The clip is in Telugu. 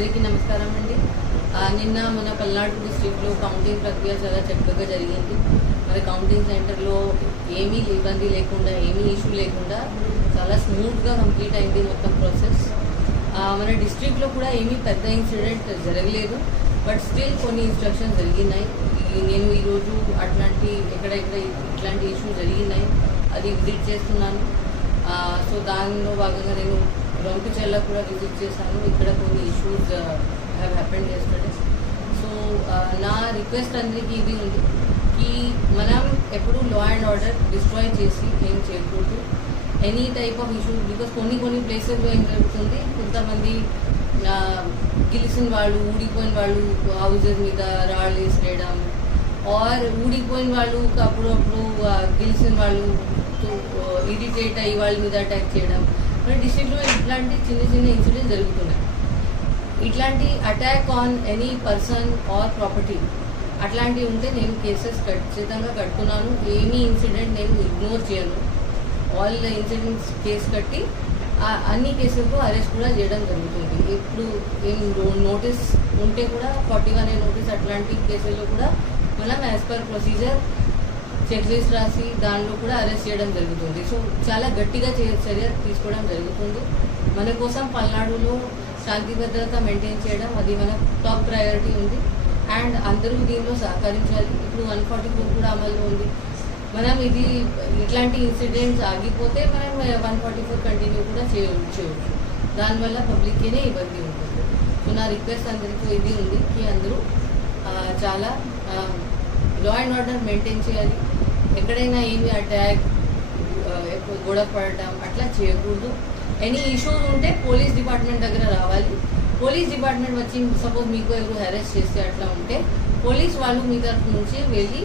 అందరికీ నమస్కారం అండి. నిన్న మన పల్నాడు డిస్ట్రిక్ట్లో కౌంటింగ్ ప్రక్రియ చాలా చక్కగా జరిగింది. మన కౌంటింగ్ సెంటర్లో ఏమీ ఇబ్బంది లేకుండా, ఏమీ ఇష్యూ లేకుండా చాలా స్మూత్గా కంప్లీట్ అయింది మొత్తం ప్రాసెస్. మన డిస్ట్రిక్ట్లో కూడా ఏమీ పెద్ద ఇన్సిడెంట్ జరగలేదు, బట్ స్టిల్ కొన్ని ఇన్స్ట్రక్షన్స్ జరిగినాయి. నేను ఈరోజు ఎక్కడెక్కడ ఇట్లాంటి ఇష్యూ జరిగినాయి అది విజిట్ చేస్తున్నాను. సో దానిలో భాగంగా నేను రౌంపిచెర్ల కూడా విజిట్ చేశాను. ఇక్కడ కొన్ని ఇష్యూస్ హ్యావ్ హ్యాపెండ్ చేస్టర్డే. సో నా రిక్వెస్ట్ అందరికీ ఇది ఉంది कि మనం ఎప్పుడు లా అండ్ ఆర్డర్ డిస్ట్రాయ్ చేసి ఏం చేయకూడదు. Any type of issue, because కొన్ని ప్లేసెస్లో ఏం జరుగుతుంది, కొంతమంది గిలిసిన వాళ్ళు, ఊడిపోయిన వాళ్ళు హౌజెస్ మీద రాళ్ళు వేసేయడం, ఆర్ ఊడిపోయిన వాళ్ళు అప్పుడప్పుడు గిలిసిన వాళ్ళు ఇరిటేట్ అయ్యి వాళ్ళ మీద అటాక్ చేయడం. మన డిస్ట్రిక్ట్లో ఇట్లాంటి చిన్న ఇన్సిడెంట్స్ జరుగుతున్నాయి. ఇట్లాంటి attack on any person are property అట్లాంటివి ఉంటే నేను కేసెస్ ఖచ్చితంగా కడుతున్నాను. ఏమీ ఇన్సిడెంట్ నేను ఇగ్నోర్ చేయను. ఆల్ ఇన్సిడెంట్స్ కేసు కట్టి అన్ని కేసులకు అరెస్ట్ కూడా చేయడం జరుగుతుంది. ఇప్పుడు ఏం నోటీస్ ఉంటే కూడా 41A నోటీస్ అట్లాంటి కేసుల్లో కూడా మనం as per procedure check list రాసి దానిలో కూడా అరెస్ట్ చేయడం జరుగుతుంది. సో చాలా గట్టిగా చర్య తీసుకోవడం జరుగుతుంది. మన కోసం పల్నాడులో శాంతి భద్రత మెయింటైన్ చేయడం అది మన టాప్ ప్రయారిటీ ఉంది. అండ్ అందరూ దీనిలో సహకరించాలి. ఇప్పుడు 144 కూడా అమల్లో ఉంది. మనం ఇట్లాంటి ఇన్సిడెంట్స్ ఆగిపోతే మనం 144 కంటిన్యూ కూడా చేయవచ్చు. దానివల్ల పబ్లిక్కేనే ఇబ్బంది ఉంటుంది. సో నా రిక్వెస్ట్ అందరికీ ఇది ఉంది कि అందరూ చాలా లా అండ్ ఆర్డర్ మెయింటైన్ చేయాలి. ఎక్కడైనా ఏమి అటాక్, గొడవ పడటం అట్లా చేయకూడదు. ఎనీ ఇష్యూస్ ఉంటే పోలీస్ డిపార్ట్మెంట్ దగ్గర రావాలి. పోలీస్ డిపార్ట్మెంట్ వచ్చి సపోజ్ మీకు ఎవరు అరెస్ట్ చేస్తే అట్లా ఉంటే పోలీస్ వాళ్ళు మీ తరఫు నుంచి వెళ్ళి